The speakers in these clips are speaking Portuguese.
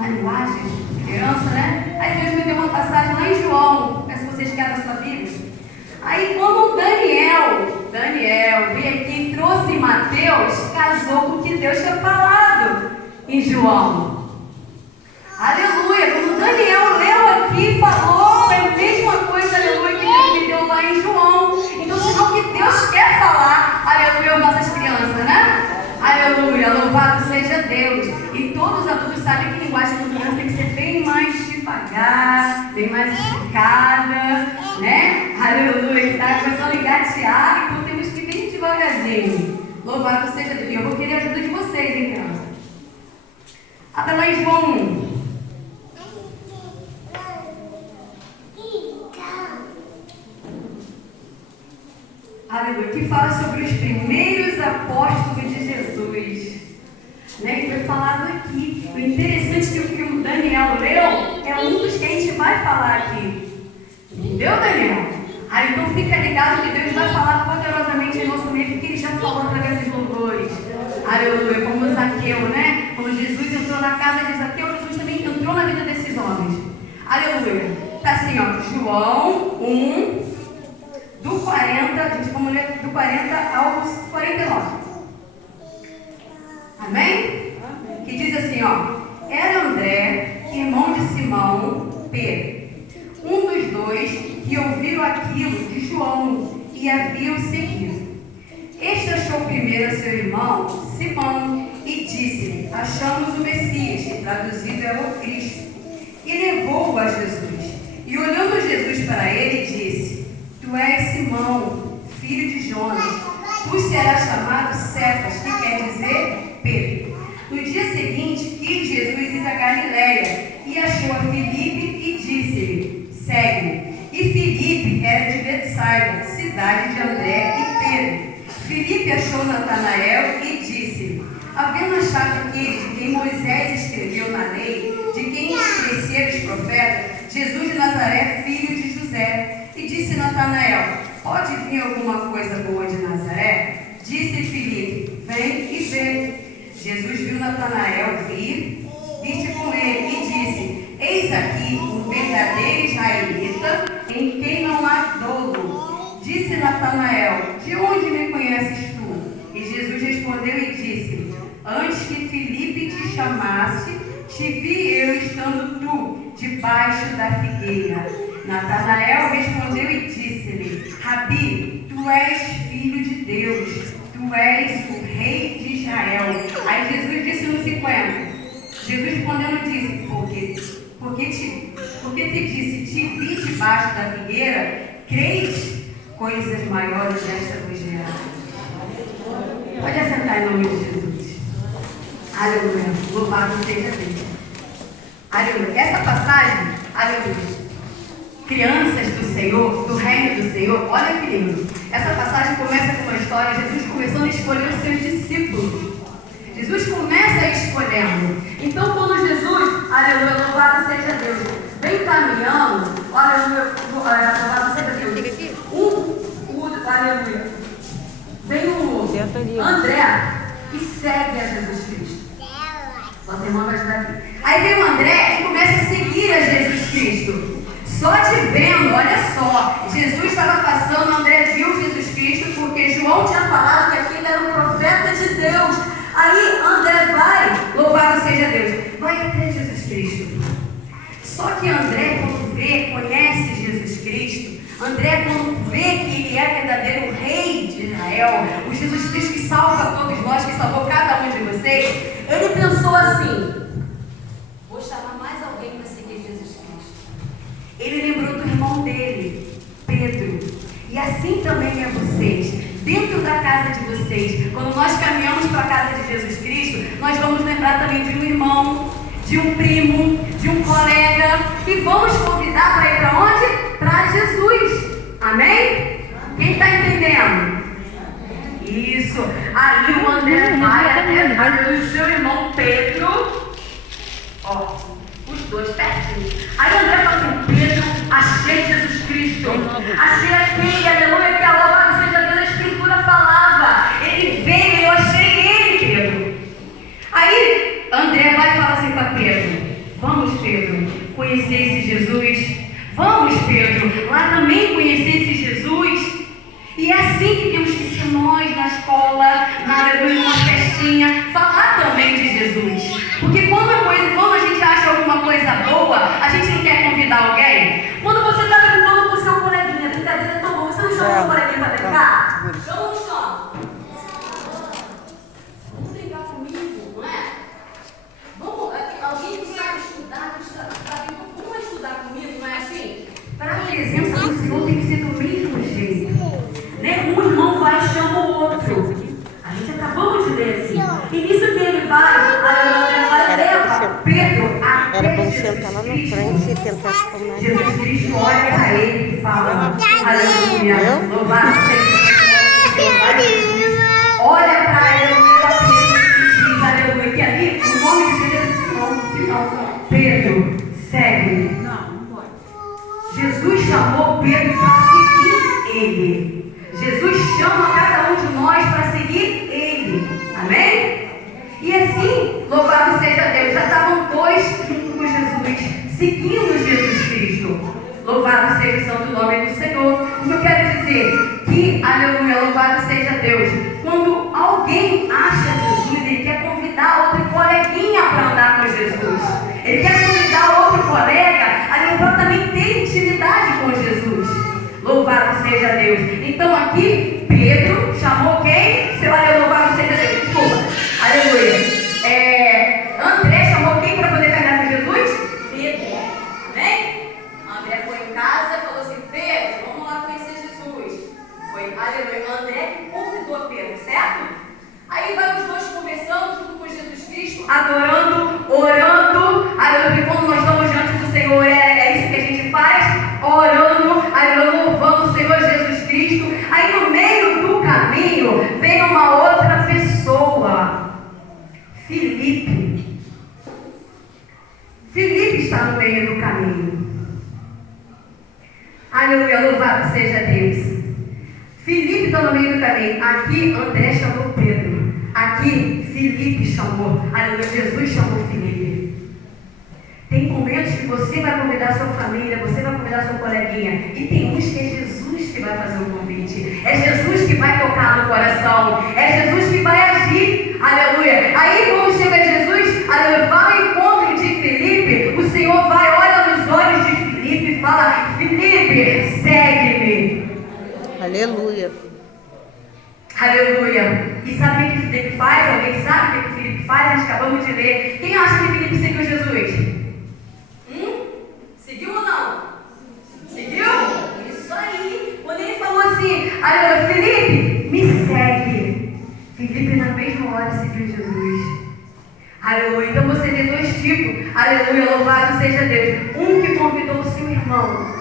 na linguagem de criança, né? Aí Deus me deu uma passagem lá em João, peço que vocês querem a sua Bíblia. Aí quando Daniel veio aqui e trouxe Mateus, casou com o que Deus tinha falado em João. Aleluia! Quando Daniel leu aqui e falou, é a mesma coisa, aleluia, que Deus me deu lá em João. Então, senão o que Deus quer falar, aleluia, às nossas crianças, né? Aleluia, louvado seja Deus. E todos os adultos sabem que a linguagem de criança tem que ser bem mais devagar, bem mais explicada, né? Aleluia, está começando a engatear, então temos que ir bem devagarzinho. Louvado seja Deus. E eu vou querer a ajuda de vocês, hein, criança? Abra lá em João 1. Aleluia, que fala sobre os primeiros apóstolos de Jesus, né? Que foi falado aqui. O interessante é que o Daniel leu é um dos que a gente vai falar aqui. Entendeu, Daniel? Aí então fica ligado que Deus vai falar poderosamente em nosso meio, porque Ele já falou através dos louvores. Aleluia, como Zaqueu, né? Quando Jesus entrou na casa de Zaqueu, Jesus também entrou na vida desses homens. Aleluia. Tá assim, ó, João 1. Do 40, a gente vamos ler do 40 ao 49. Amém? Que diz assim, ó. Era André, irmão de Simão, Pedro, um dos dois que ouviram aquilo de João e havia o seguido. Este achou primeiro a seu irmão, Simão, e disse-lhe, achamos o Messias, que traduzido é o Cristo, e levou-o a Jesus. E olhando Jesus para ele, disse, tu és Simão, filho de Jonas, tu serás chamado Cefas, que quer dizer Pedro. No dia seguinte, quis Jesus ir a Galiléia, e achou a Filipe e disse-lhe, segue-me. E Filipe era de Betsaida, cidade de André e Pedro. Filipe achou Natanael e disse-lhe, havendo achado aquele de quem Moisés escreveu na lei, de quem cresceram os profetas, Jesus de Nazaré, filho de José. E disse Natanael, pode vir alguma coisa boa de Nazaré? Disse Filipe, vem e vê. Jesus viu Natanael vir, viste com ele e disse, eis aqui um verdadeiro israelita, em quem não há dolo. Disse Natanael, de onde me conheces tu? E Jesus respondeu e disse, antes que Filipe te chamasse, te vi eu estando tu debaixo da figueira. Natanael respondeu e disse-lhe, Rabi, tu és filho de Deus, tu és o rei de Israel. Aí Jesus disse no 50, Jesus respondendo disse, porque te disse, te vi debaixo da figueira, crês, coisas maiores desta vos gerará. Pode assentar em nome de Jesus. Aleluia, louvado seja Deus. Aleluia, essa passagem, aleluia. Crianças do Senhor, do reino do Senhor, olha que lindo. Essa passagem começa com uma história, Jesus começando a escolher os seus discípulos. Jesus começa escolhendo. Então, quando Jesus, aleluia, louvado seja Deus, vem caminhando, aleluia, louvado seja Deus, aleluia, vem o André e segue a Jesus Cristo. Nossa irmã vai ajudar aqui. Aí vem o André e começa a seguir a Jesus Cristo. Só te vendo, olha só, Jesus estava passando, André viu Jesus Cristo, porque João tinha falado que aquele era um profeta de Deus. Aí André vai, louvado seja Deus, vai até Jesus Cristo. Só que André, quando vê, conhece Jesus Cristo, André, quando vê que ele é verdadeiro rei de Israel, o Jesus Cristo que salva todos nós, que salvou cada um de vocês, ele pensou assim, vou chamar mais alguém para seguir Jesus Cristo. Ele lembrou do irmão dele, Pedro. E assim também é vocês. Dentro da casa de vocês, quando nós caminhamos para a casa de Jesus Cristo, nós vamos lembrar também de um irmão, de um primo, de um colega, e vamos convidar para ir para onde? Para Jesus. Amém? Quem está entendendo? Isso. Ali o André vai até a casa do seu irmão Pedro. Ó, os dois pertinhos. Aí o André fala assim, Pedro, achei Jesus Cristo. Achei aquele, aleluia, que a louvado seja Deus, a Escritura falava. Ele veio e eu achei ele, Pedro. Aí André vai falar assim para Pedro, Vamos, Pedro, conhecer esse Jesus. Vamos, Pedro, lá também conhecer esse Jesus. E é assim que temos que ser nós na escola, numa festinha, falar também de Jesus. Porque quando a gente acha alguma coisa boa, a gente não quer convidar alguém. Quando você está brincando com o seu coleguinha, a brincadeira é tão boa, você não chama o seu coleguinha para brincar? Chama ou não chama? Vamos brincar comigo, não é? Vamos, alguém que sabe estudar, vamos estudar comigo, não é assim? Para a presença do Senhor tem que ser do mesmo jeito. Né? Um irmão vai e chama o outro. A gente acabou de ler assim. E nisso que ele vai, leva Pedro até era bom sentar lá na frente e tentar tomar. Jesus Cristo olha para ele e fala: aleluia, louvado seja Deus. Olha para ele e diz aleluia. Que ali o nome de Jesus é Simão. Pedro, segue. Não pode. Jesus chamou Pedro para seguir ele. Jesus chama cada um de nós para seguir Ele. Amém? E assim, louvado seja Deus, já estavam dois junto com Jesus, seguindo Jesus Cristo. Louvado seja o santo nome do Senhor. O que eu quero dizer? Que, aleluia, louvado seja Deus. Quando alguém acha Jesus, ele quer convidar outro coleguinha para andar com Jesus. Ele quer convidar outro colega para também ter intimidade com Jesus. Louvado seja Deus. Então aqui, Pedro chamou quem? Você vai louvado seja Deus. Desculpa. Aleluia. André chamou quem para poder caminhar com Jesus? Pedro. Amém? André foi em casa e falou assim: Pedro, vamos lá conhecer Jesus. Foi, aleluia. André que convidou Pedro, certo? Aí vai os dois conversando junto com Jesus Cristo, adorando, orando. Aleluia. Quando nós estamos diante do Senhor, é isso que a gente faz. Orando, louvando o Senhor Jesus Cristo. Aí no meio do caminho vem uma outra pessoa, Filipe. Filipe está no meio do caminho. Aleluia, louvado seja Deus. Filipe está no meio do caminho. Aqui André chamou Pedro. Aqui Filipe chamou. Aleluia, Jesus chamou Filipe. Tem momentos que você vai convidar sua família, você vai convidar sua coleguinha. E tem uns que é Jesus que vai fazer o convite. É Jesus que vai tocar no coração. É Jesus que vai agir. Aleluia. Aí quando chega Jesus, aleluia, vai ao encontro de Filipe. O Senhor vai, olha nos olhos de Filipe e fala: Filipe, segue-me. Aleluia. Aleluia. E sabe o que Filipe faz? Alguém sabe o que Filipe faz? Nós acabamos de ler. Quem acha que Filipe seguiu Jesus? Seguiu ou não? Seguiu? Isso aí. Quando ele falou assim: aleluia, Filipe, me segue. Filipe na mesma hora seguiu Jesus. Aleluia. Então você vê dois tipos. Aleluia, louvado seja Deus. Um que convidou o seu irmão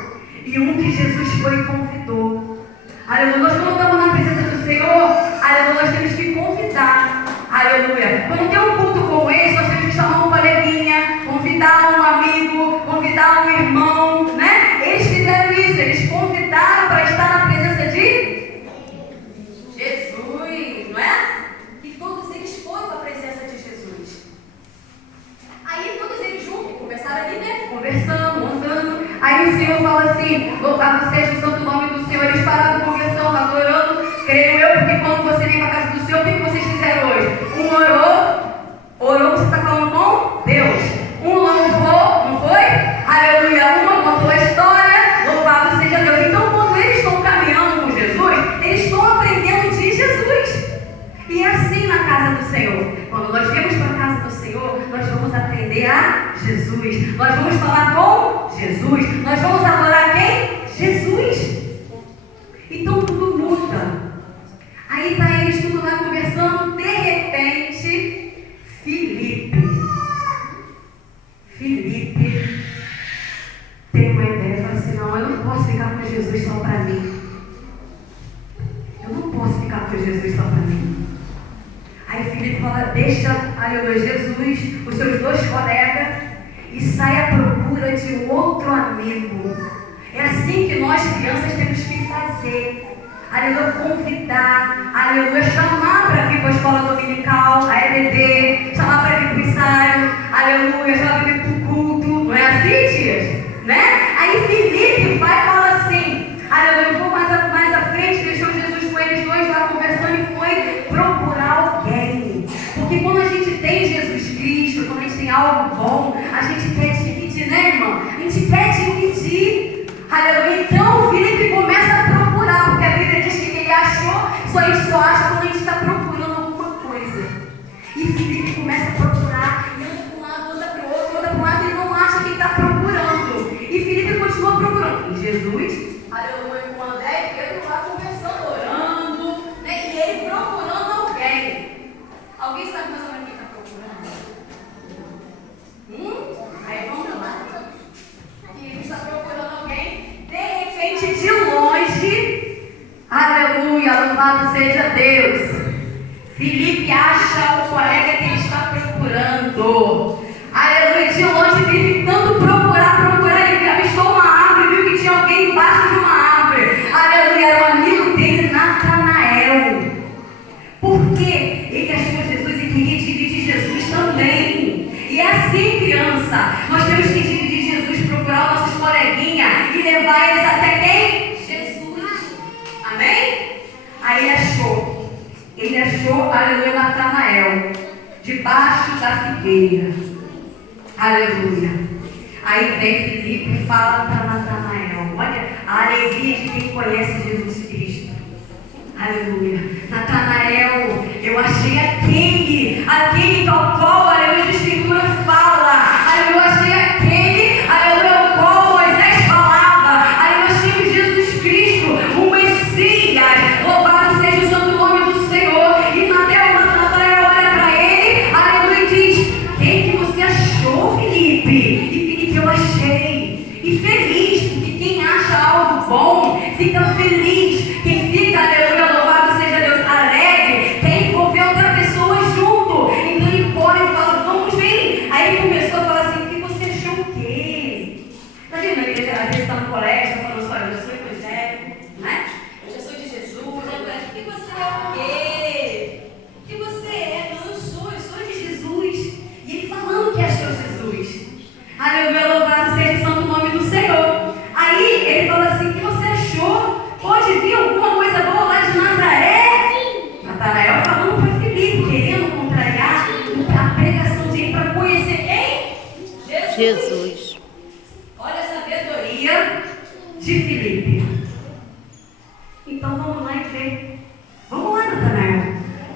e um que Jesus foi e convidou. Aleluia. Nós quando estamos na presença do Senhor, aleluia, nós temos que convidar. Aleluia. Quando tem um culto como esse, nós temos que chamar um coleguinha, convidar um amigo, convidar um irmão, né? Eles fizeram isso, eles convidaram para estar na presença de Jesus, não é? E todos eles foram para a presença de Jesus. Aí todos eles juntos começaram ali, né? Conversando, andando. Aí o Senhor fala assim: louvado seja o santo nome do Senhor. Eles pararam conversando, adorando. Creio eu, porque quando você vem para a casa do Senhor, o que vocês fizeram hoje? Um orou, você está falando com Deus. Um louvou, não foi? Aleluia. Uma contou a história, louvado seja Deus. Então, quando eles estão caminhando com Jesus, eles estão aprendendo de Jesus. E é assim na casa do Senhor. Quando nós viemos para a casa do Senhor, nós vamos aprender a Jesus. Nós vamos falar com Jesus. Nós vamos adorar quem? Jesus. Então, tudo muda. Aí está eles tudo lá conversando, de repente, Filipe tem uma ideia, fala assim: não, eu não posso ficar com Jesus só para mim. Eu não posso ficar com Jesus só para mim. Aí Filipe fala: deixa, aleluia, Jesus, os seus dois colegas, e sai à procura de um outro amigo. É assim que nós crianças temos que fazer. Aleluia, convidar, aleluia, chamar para vir para a escola dominical, a EBD, chamar para vir para o ensaio, aleluia, chamar para vir para o culto. algo bom, a gente quer dividir, né, irmão? A gente quer dividir. Aleluia. Então o Filipe começa a procurar, porque a Bíblia diz que ele achou, a gente só acha quando a gente está procurando alguma coisa. E Filipe começa a procurar, e anda para um lado, anda para o outro, anda para um lado e não acha quem está procurando. E Filipe continua procurando. E Jesus, aleluia, com André e Pedro lá conversando, orando, né? E ele procurando alguém. Alguém sabe mais ou menos quem está procurando? Aí vamos lá. Filipe está procurando alguém. De repente, de longe, aleluia, louvado seja Deus. Filipe acha o colega que ele está procurando. Aleluia, de longe, Filipe tanto procurar, ele avistou uma árvore, viu que tinha alguém embaixo de uma árvore. Aleluia, era o amigo dele, Natanael. Porque ele achou Jesus e queria dividir Jesus também. E é assim, criança, nós temos que dividir Jesus, procurar os nossos coleguinhas e levar eles até quem? Jesus. Amém? Aí ele achou, aleluia, Natanael, debaixo da figueira. Aleluia. Aí vem Filipe e fala para Natanael. Olha a alegria de quem conhece Jesus Cristo. Aleluia. Natanael, eu achei aquele ao qual, aleluia, a Escritura fala. Aleluia, eu achei aquele, aleluia, ao qual Moisés falava. Aleluia, eu achei Jesus Cristo, o Messias. Louvado seja o santo nome do Senhor. E Natanael olha para ele, aleluia, e diz: quem que você achou, Filipe? E Filipe, eu achei. E feliz, porque quem acha algo bom fica feliz. Quem fica, aleluia, louvado seja Deus, alegre, quer envolver outra pessoa junto. Então ele pode e fala: vamos vir. Aí ele começou a falar assim: o que você achou o quê? Tá vendo a igreja? Às vezes está no colégio, está falando só: eu já sou evangélico, né? Eu já sou de Jesus. O que você é o quê? O que você é? Não, eu sou de Jesus. E ele falando que achou Jesus. Aleluia, louvado seja o santo nome do Senhor. Aí ele fala assim: o que você achou? Pode vir alguma coisa boa lá de Nazaré? Natanael falando para Filipe, querendo contrariar a pregação dele para conhecer quem? Jesus. Olha a sabedoria de Filipe. Então vamos lá e ver. Vamos lá, Natanael.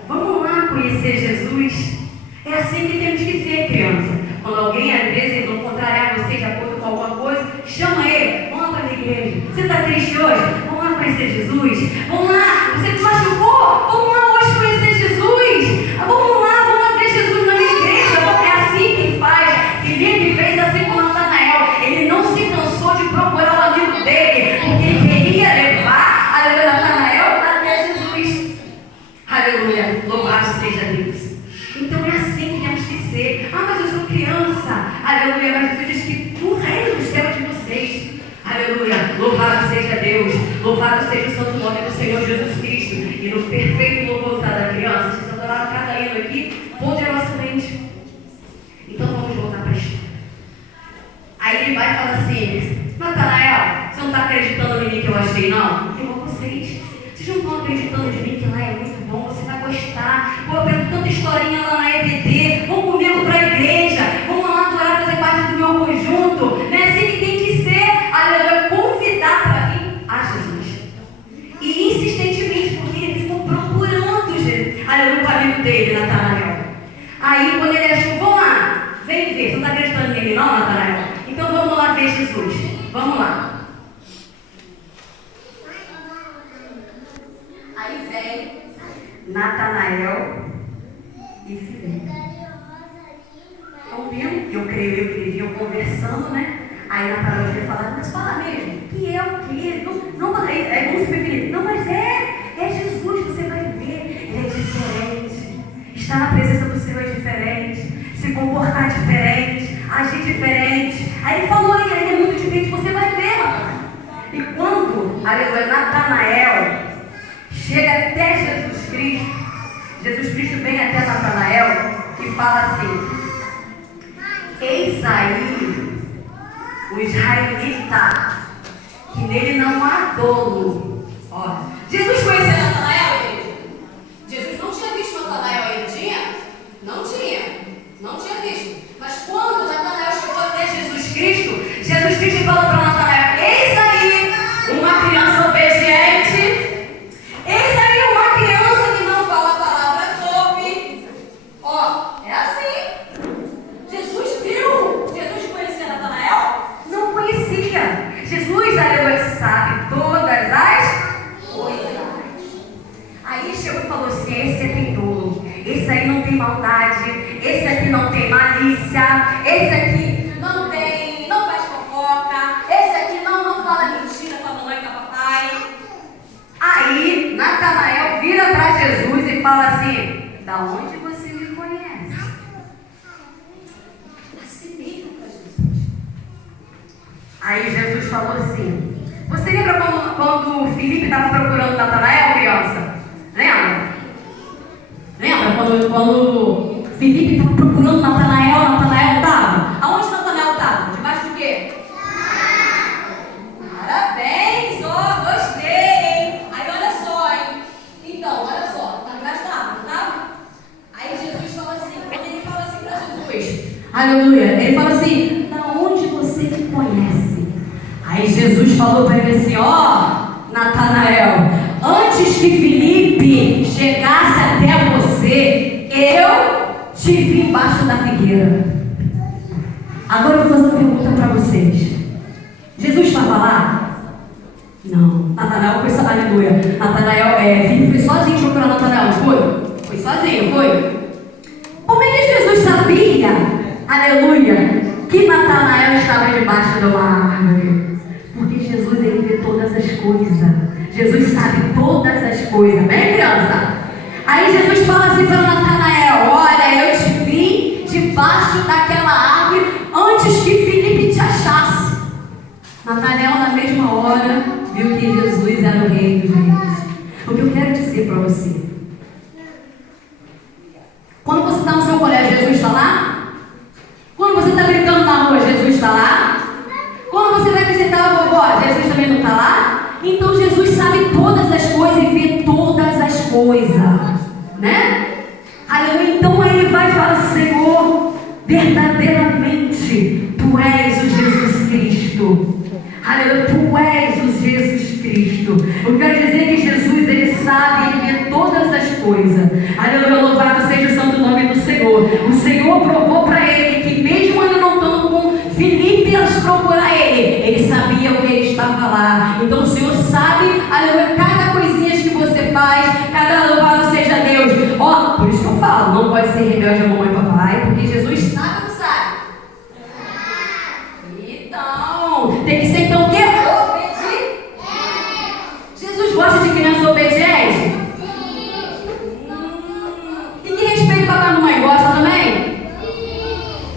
Vamos lá conhecer Jesus. É assim que temos que ser, criança. Quando alguém, às vezes, não contrariar você de acordo com alguma coisa, chama ele. Vamos lá para a igreja. Você está triste hoje? Vamos lá conhecer Jesus. Vamos lá. Você te machucou? Vamos lá hoje conhecer Jesus. Vamos lá ver Jesus na minha igreja. Porque é assim que faz. Filipe fez assim com Natanael. Ele não se cansou de procurar o amigo dele, porque ele queria levar, aleluia, Natanael até Jesus. Aleluia. Louvado seja Deus. Então é assim que temos que ser. Ah, mas eu sou criança. Aleluia. Mas Jesus diz que o reino do céu é de vocês. Aleluia. Louvado seja Deus. Louvado seja o santo nome do Senhor Jesus Cristo. E no perfeito louvor da criança, vocês adoraram cada hino aqui poderosamente. Então vamos voltar para a história. Aí ele vai e fala assim: Natanael, você não está acreditando em mim que eu achei, não? Eu amo vocês. Vocês não estão acreditando em mim que lá é muito bom, você vai gostar. Vou aprender tanta historinha lá na EBD. Vão comigo para a igreja. Vamos lá adorar, fazer parte do meu conjunto. Não é assim que tem que ser. Aleluia, convidar para vir a Jesus. E insistentemente, porque ele ficou procurando Jesus. Aleluia, o amigo dele, Natanael. Aí quando ele achou: vamos lá, vem ver. Você não está acreditando em mim, não, Natanael? Então vamos lá ver Jesus. Vamos lá. Aí vem Natanael e Filipe. Estão vendo? Eu creio que eles iam conversando, né? Aí Natanael vai falar: mas fala mesmo, que é o quê? Não, é como se Filipe: não, mas é Jesus, você vai ver. Ele é diferente. Estar na presença do Senhor é diferente. Se comportar diferente, agir diferente. Aí ele falou: ele é muito diferente, você vai ver, Natanael. E quando, aleluia, Natanael chega até Jesus Cristo vem até Natanael e fala assim: eis aí o israelita, que nele não há dolo. Ó, Jesus conhecia Natanael, querido? Jesus não tinha visto Natanael ainda, tinha? Não tinha visto. Mas quando Aí Jesus falou assim, você lembra quando o Filipe estava procurando Natanael, criança? Lembra? Lembra quando Filipe estava procurando Natanael estava? Aonde Natanael estava? Debaixo do quê? Parabéns, ó, gostei, hein? Aí olha só, hein? Então, olha só, tá debaixo da árvore, não tava? Aí Jesus fala assim, ele fala assim para Jesus, aleluia, ele fala assim, da onde você me conhece? Aí Jesus falou para ele assim, ó, Natanael, antes que Filipe chegasse até você, eu te vi embaixo da figueira. Agora eu vou fazer uma pergunta para vocês. Jesus estava lá? Não. Natanael foi só, aleluia. Filipe foi sozinho procurar Natanael, não foi? Foi sozinho, foi? Como é que Jesus sabia, aleluia, que Natanael estava debaixo de uma árvore? Porque Jesus, ele vê todas as coisas. Jesus sabe todas as coisas, bem, criança? Aí Jesus fala assim para Natanael, olha, eu te vi debaixo daquela árvore antes que Filipe te achasse. Natanael, na mesma hora, viu que Jesus era o rei dos reis. O que eu quero dizer para você, quando você está no seu colégio, Jesus está lá? Quando você está brincando na rua, Jesus está lá? Quando você vai visitar a vovó, Jesus também não está lá? Então Jesus sabe todas as coisas e vê todas as coisas, né? Aleluia. Então aí ele vai falar, Senhor, verdadeiramente Tu és o Jesus Cristo. Aleluia, Tu és o Jesus Cristo. Eu quero dizer que Jesus, ele sabe, ele vê todas as coisas. Aleluia, louvado seja o santo nome do Senhor. O Senhor provou para ele que mesmo ele não estando com Filipe a procurar ele sabia o que ele estava lá. Então o Senhor sabe, aleluia, cada coisinha que você faz, cada louvado seja Deus. Ó, por isso que eu falo, não pode ser rebelde a mamãe e papai, porque Jesus sabe ou não sabe? Então, tem que ser então o quê? Obediente. Jesus gosta de criança obediente? E que respeito papai e mamãe gosta também?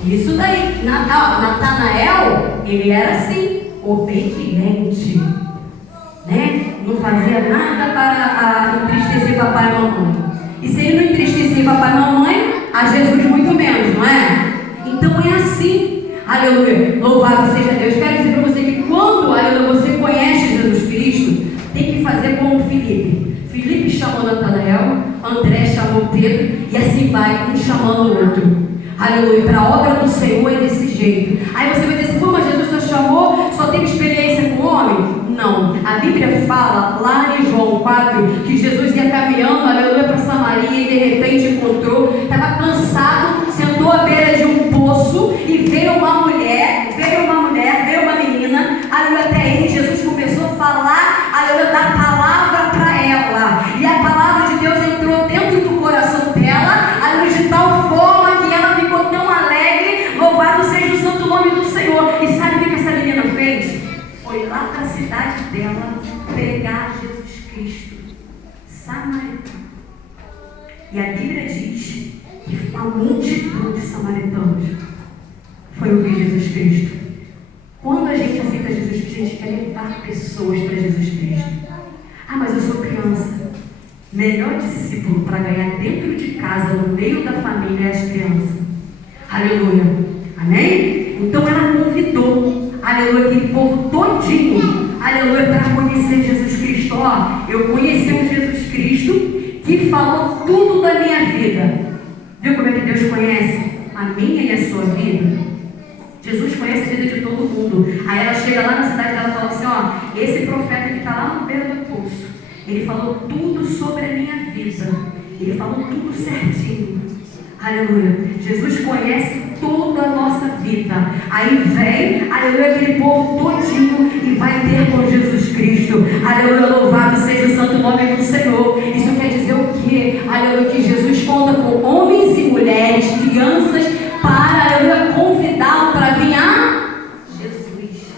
Isso daí, Natanael, ele era assim, obediente, né? Não fazia nada para entristecer papai e mamãe. E se ele não entristecia papai e mamãe, a Jesus muito menos, não é? Então é assim, aleluia, louvado seja Deus. Quero dizer para você que quando, aleluia, você conhece Jesus Cristo, tem que fazer como Filipe. Filipe chamou Natanael, André chamou Pedro, e assim vai, um chamando o outro. Aleluia, para a obra do Senhor é desse jeito. Aí você vai dizer assim, pô, mas Jesus só chamou, só teve experiência com o homem? Não, a Bíblia fala lá em João 4 que Jesus ia caminhando, aleluia, para Samaria e de repente encontrou, estava cansado, sentou à beira de um poço e veio uma menina, aleluia, até ele. Jesus começou a falar, aleluia, da palavra para ela, e a palavra de Deus entrou dentro do coração dela, aleluia, de tal forma que ela ficou tão alegre. Louvado seja o santo nome do Senhor. E sabe o que essa menina fez? Foi lá para a cidade dela pregar Jesus Cristo, samaritano. E a Bíblia diz que uma multidão de samaritanos foi ouvir Jesus Cristo. Quando a gente aceita Jesus Cristo, a gente quer levar pessoas para Jesus Cristo. Ah, mas eu sou criança. Melhor discípulo para ganhar dentro de casa, no meio da família, é as crianças. Aleluia. Amém? Então ela convidou, aleluia, aquele povo todinho, aleluia, para conhecer Jesus Cristo. Ó, eu conheci um Jesus Cristo que falou tudo da minha vida. Viu como é que Deus conhece a minha e a sua vida? Jesus conhece a vida de todo mundo. Aí ela chega lá na cidade dela e fala assim, ó, esse profeta que está lá no beira do poço, ele falou tudo sobre a minha vida. Ele falou tudo certinho. Aleluia. Jesus conhece toda a nossa vida. Aí vem, aleluia, aquele povo todinho e vai ter com Jesus Cristo. Aleluia, louvado seja o santo nome do Senhor. Isso quer dizer o quê? Aleluia, que Jesus conta com homens e mulheres, crianças, para, aleluia, convidá-lo para vir a Jesus.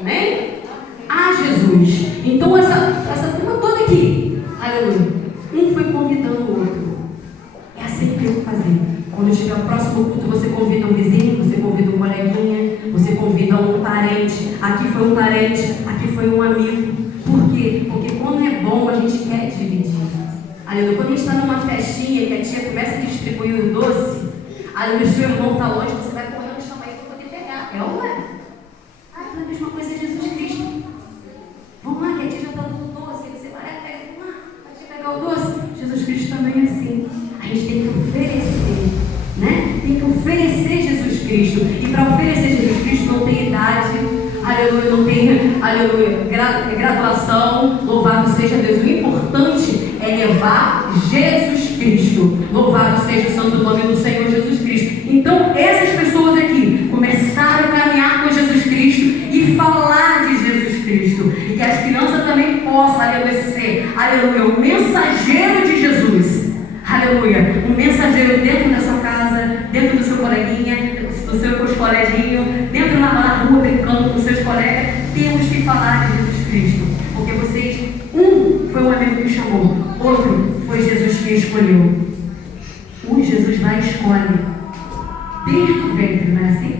Amém? A Jesus. Então essa turma toda aqui, aleluia, um foi convidando o outro. É assim que tem que fazer. Quando estiver o próximo culto, você convida um vizinho, você convida um coleguinha, você convida um parente. parente, aqui foi um parente, aqui foi um amigo. Por quê? Porque quando é bom, a gente quer dividir. Aleluia. Quando a gente está numa festinha que a tia começa a distribuir o doce, aleluia, seu irmão está longe, você vai correndo e chama ele para poder pegar. É ou não é? A mesma coisa é Jesus Cristo. Vamos lá, que a tia já está dando doce, você vai lá, vai te pegar o doce. Jesus Cristo também é assim. A gente tem que oferecer, né? Tem que oferecer Jesus Cristo. E para oferecer Jesus Cristo não tem idade, aleluia, não tem, aleluia, graduação. Louvado seja Deus. O importante é levar Jesus Cristo. Louvado seja o santo nome do Senhor Jesus Cristo. Então, essas pessoas aqui começaram a caminhar com Jesus Cristo e falar de Jesus Cristo. E que as crianças também possam, aleluia, ser, aleluia, o mensageiro de Jesus. Aleluia, um mensageiro dentro da sua casa, dentro do seu coleguinha, do seu coleguinho, dentro na rua brincando com seus colegas. Temos que falar de Jesus Cristo, porque vocês, um foi um amigo que chamou, outro foi Jesus que escolheu. Jesus vai e escolhe desde o ventre, não é assim?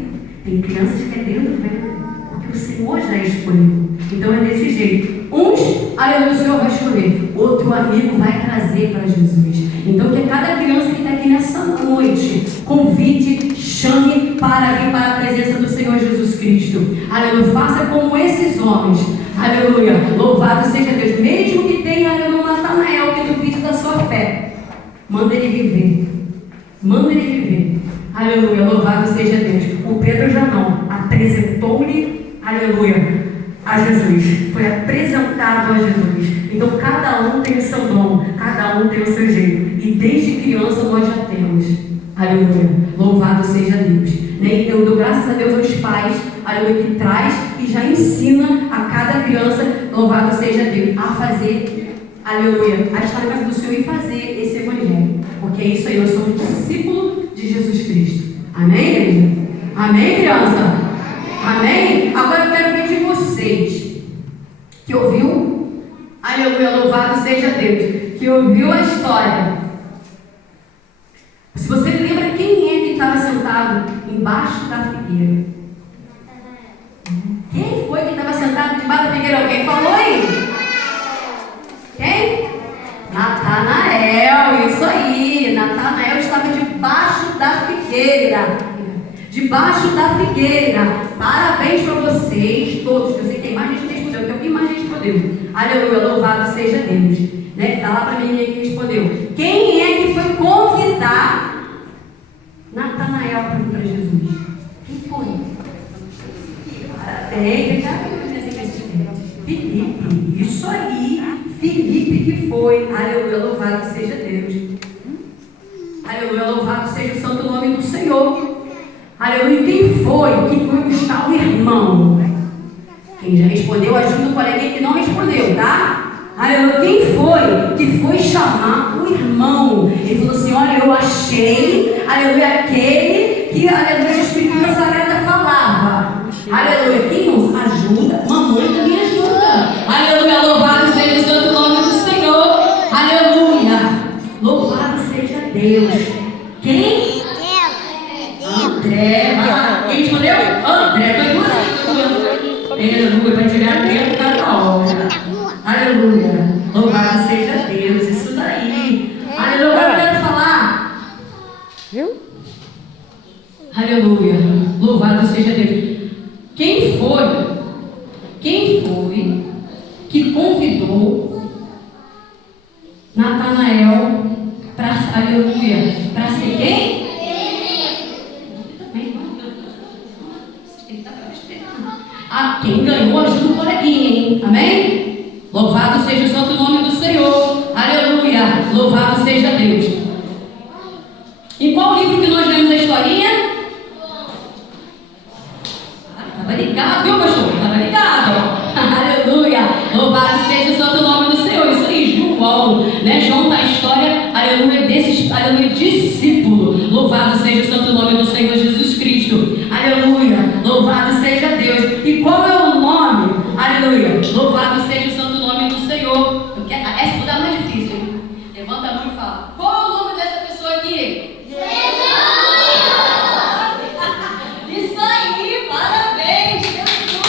Tem crianças que é dentro do ventre, porque o Senhor já escolheu. Então é desse jeito. Uns, aleluia, o Senhor vai escolher, outro amigo vai trazer para Jesus. Então que cada criança que está aqui nessa noite convide, chame para vir para a presença do Senhor Jesus Cristo. Aleluia, faça como esses homens. Aleluia, louvado seja Deus. Mesmo que tenha, aleluia, um Natanael que duvide da sua fé, manda ele viver. Manda ele viver. Aleluia, louvado seja Deus. O Pedro já não, apresentou-lhe, aleluia, a Jesus. Foi apresentado a Jesus. Então cada um tem o seu dom, cada um tem o seu jeito. E desde criança nós já temos. Aleluia, louvado seja Deus. Então eu dou graças a Deus aos pais, aleluia, que traz e já ensina a cada criança, louvado seja Deus, a fazer, aleluia, a estar na casa do Senhor e fazer esse evangelho. Porque é isso aí, nós somos discípulos de Jesus Cristo. Amém, igreja? Amém, criança? Amém? Agora eu quero ver de vocês que ouviu, aleluia, louvado seja Deus, que ouviu a história. Se você lembra quem é que estava sentado embaixo da figueira? Quem foi que estava sentado debaixo da figueira? Alguém falou aí? Quem? Natanael, isso aí. Natanael estava debaixo da figueira. Debaixo da figueira. Parabéns para vocês todos. Eu sei que tem mais gente que respondeu. Tem alguém mais gente que respondeu. Aleluia, louvado seja Deus. Né? Dá lá para a menina que respondeu. Quem é que foi convidar Natanael para Jesus? Quem foi? Parabéns, Felipe. Isso aí. Felipe que foi. Aleluia, louvado seja Deus. Aleluia, louvado seja o santo nome do Senhor. Aleluia, quem foi buscar o irmão? Quem já respondeu, ajuda o coleguinha que não respondeu, tá? Aleluia, quem foi que foi chamar o irmão? Ele falou assim, olha, eu achei, aleluia, aquele que, aleluia, a Escritura Sagrada falava. Aleluia, quem nos ajuda? Mamãe também ajuda. Aleluia, louvado seja o santo nome do Senhor. Aleluia, louvado seja Deus. Quem? André. Quem respondeu? André. Aleluia, vai tirar tempo cada hora. Aleluia, louvado seja Deus. Isso daí. Aleluia, eu quero falar. Viu? Aleluia, louvado seja Deus. Quem foi que convidou Natanael para, aleluia, para ser quem? Quem ganhou ajuda o coleguinha, hein? Amém? Louvado seja o santo nome do Senhor. Aleluia, louvado seja Deus. Em qual livro que nós lemos a historinha? Estava ligado, viu, pastor? Estava ligado. Aleluia, louvado seja o santo nome do Senhor. Isso aí, João, né? João tá a história, aleluia, desses, aleluia, discípulo. Louvado seja o santo nome do Senhor Jesus Cristo. Aleluia, louvado seja Deus. E qual é o nome? Aleluia, louvado seja o santo nome do Senhor. Essa muda mais difícil, hein? Levanta a mão e fala, qual é o nome dessa pessoa aqui? Jesus! Isso aí, parabéns, Jesus!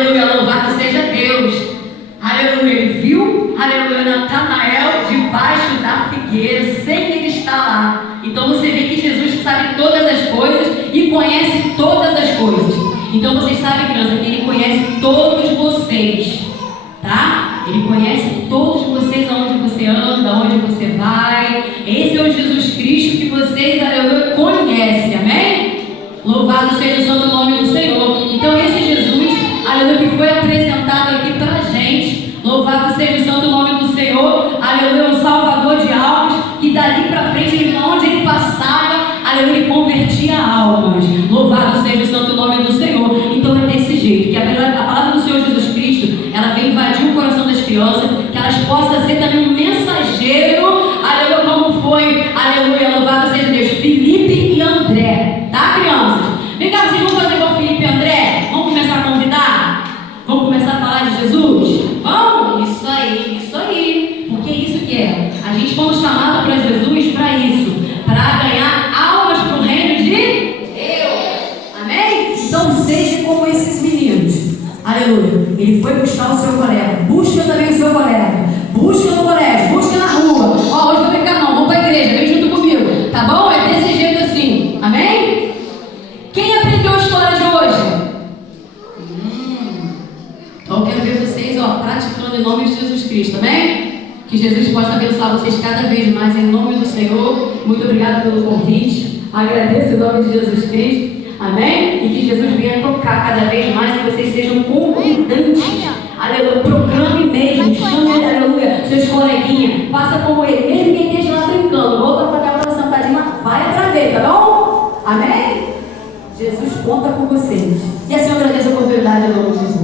Aleluia, louvado seja Deus. Aleluia, ele viu, aleluia, Natanael debaixo da figueira, sem ele estar lá. Então você vê que Jesus sabe todas as coisas e conhece todas as coisas. Então vocês sabem, criança, que ele conhece todos vocês, tá? Ele conhece todos vocês, aonde você anda, aonde você vai. Esse é o Jesus Cristo que vocês, aleluia, conhecem, amém? Louvado seja o santo nome do Senhor. Então esse Jesus, aleluia, que foi apresentado aqui pra gente, louvado seja o santo nome do Senhor, aleluia, o Salvador de almas, que dali pra frente, onde ele passava, aleluia, ele convertia almas. Louvado seja o santo nome do Senhor. Então é desse jeito, que a palavra do Senhor Jesus Cristo, ela vem invadir o coração das crianças, que elas possam ser também um mensageiro, aleluia, como foi, aleluia, louvado seja Deus, Felipe e André, tá, crianças? Vem cá, vocês vão fazer igual Felipe e André? Vamos começar a convidar? Vamos começar a falar de Jesus? Vamos? Isso aí, porque é isso que é. A gente fomos chamados para Jesus para isso, para ganhar almas para o reino de Deus. Amém? Então seja como esses meninos. Aleluia. Ele foi buscar o seu colega. Busca também o seu colega. Busca no colégio, busca na rua. Ó, hoje não vou brincar não, vamos para a igreja, vem junto comigo. Tá bom? É desse jeito assim. Amém? Quem aprendeu a história de hoje? Então eu quero ver vocês, ó, praticando em nome de Jesus Cristo, amém? Que Jesus possa abençoar vocês cada vez mais em nome do Senhor. Muito obrigada pelo convite. Agradeço em nome de Jesus Cristo. Amém? E que Jesus venha tocar cada vez mais, que vocês sejam convidantes. Aleluia. Proclame mesmo. Chame, aleluia, seus coleguinhas. Faça como ele. Mesmo quem esteja lá brincando. Volta para a tela sentadinha, vai atrás dele, tá bom? Amém? Jesus conta com vocês. E assim eu agradeço a oportunidade em nome de Jesus.